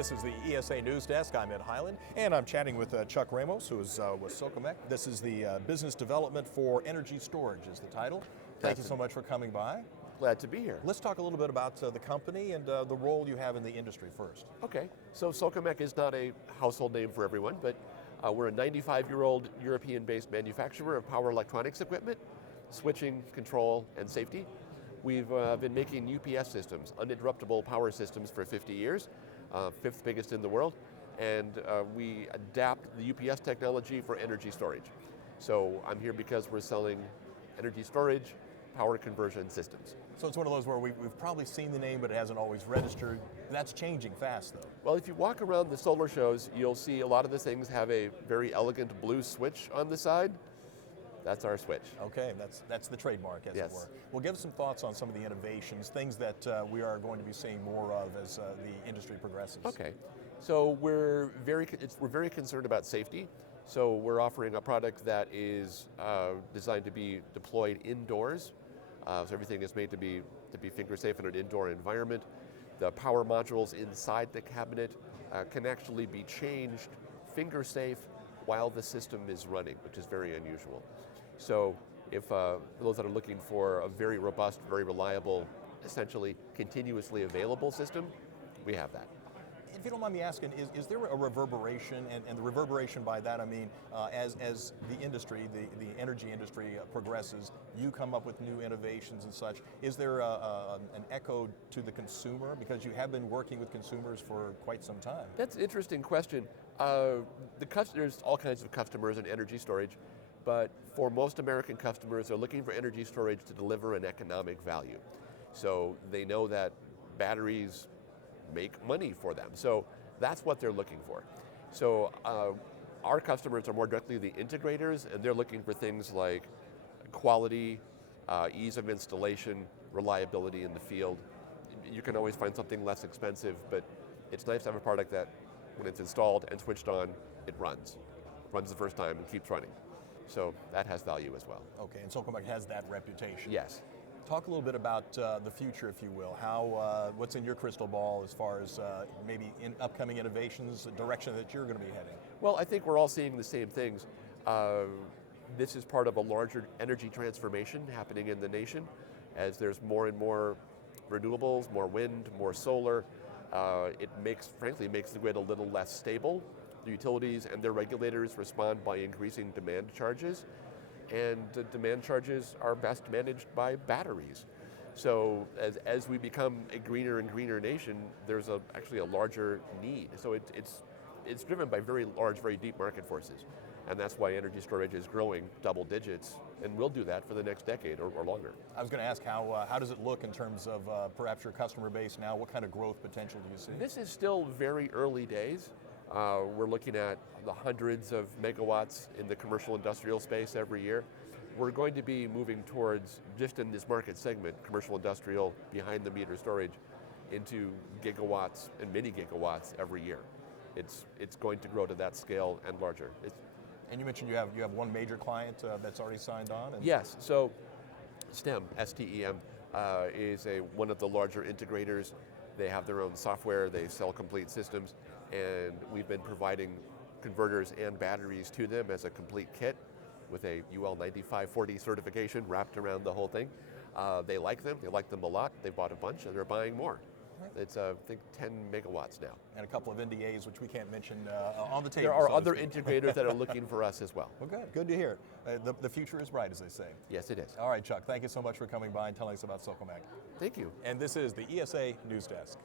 This is the ESA News Desk. I'm Ed Highland, and I'm chatting with Chuck Ramos, who is with Socomec. This is the Business Development for Energy Storage is the title. Thank you so much for coming by. Glad to be here. Let's talk a little bit about the company and the role you have in the industry first. Okay, so Socomec is not a household name for everyone, but we're a 95-year-old European-based manufacturer of power electronics equipment, switching, control, and safety. We've been making UPS systems, uninterruptible power systems, for 50 years, fifth biggest in the world, and we adapt the UPS technology for energy storage. So I'm here because we're selling energy storage, power conversion systems. So it's one of those where we've probably seen the name, but it hasn't always registered. That's changing fast, though. Well, if you walk around the solar shows, you'll see a lot of the things have a very elegant blue switch on the side. That's our switch. Okay, that's the trademark, as Yes. it were. Well, give us some thoughts on some of the innovations, things that we are going to be seeing more of as the industry progresses. Okay, so we're very concerned about safety. So we're offering a product that is designed to be deployed indoors. So everything is made to be finger safe in an indoor environment. The power modules inside the cabinet can actually be changed finger safe while the system is running, which is very unusual. So if those that are looking for a very robust, very reliable, essentially continuously available system, we have that. If you don't mind me asking, is there a reverberation, and the reverberation by that I mean as the industry, the energy industry progresses, you come up with new innovations and such, is there an echo to the consumer? Because you have been working with consumers for quite some time. That's an interesting question. There's all kinds of customers in energy storage, but for most American customers, they're looking for energy storage to deliver an economic value. So they know that batteries make money for them. So that's what they're looking for. So our customers are more directly the integrators, and they're looking for things like quality, ease of installation, reliability in the field. You can always find something less expensive, but it's nice to have a product that when it's installed and switched on, it runs the first time and keeps running. So that has value as well. Okay, and Socomec has that reputation. Yes. Talk a little bit about the future, if you will. How, what's in your crystal ball as far as maybe in upcoming innovations, the direction that you're going to be heading? Well, I think we're all seeing the same things. This is part of a larger energy transformation happening in the nation as there's more and more renewables, more wind, more solar. Frankly, it makes the grid a little less stable. The utilities and their regulators respond by increasing demand charges, and demand charges are best managed by batteries. So as we become a greener and greener nation, there's actually a larger need. So it's driven by very large, very deep market forces. And that's why energy storage is growing double digits, and will do that for the next decade or longer. I was going to ask, how does it look in terms of perhaps your customer base now? What kind of growth potential do you see? This is still very early days. We're looking at the hundreds of megawatts in the commercial industrial space every year. We're going to be moving towards, just in this market segment, commercial industrial, behind the meter storage, into gigawatts and mini gigawatts every year. It's going to grow to that scale and larger. And you mentioned you have one major client that's already signed on? Yes, so STEM, S-T-E-M, is one of the larger integrators. They have their own software, they sell complete systems, and we've been providing converters and batteries to them as a complete kit with a UL 9540 certification wrapped around the whole thing. They like them a lot, they bought a bunch and they're buying more. It's, I think, 10 megawatts now. And a couple of NDAs, which we can't mention on the table. There are other integrators that are looking for us as well. Well, good to hear. The future is bright, as they say. Yes, it is. All right, Chuck, thank you so much for coming by and telling us about Socomec. Thank you. And this is the ESA News Desk.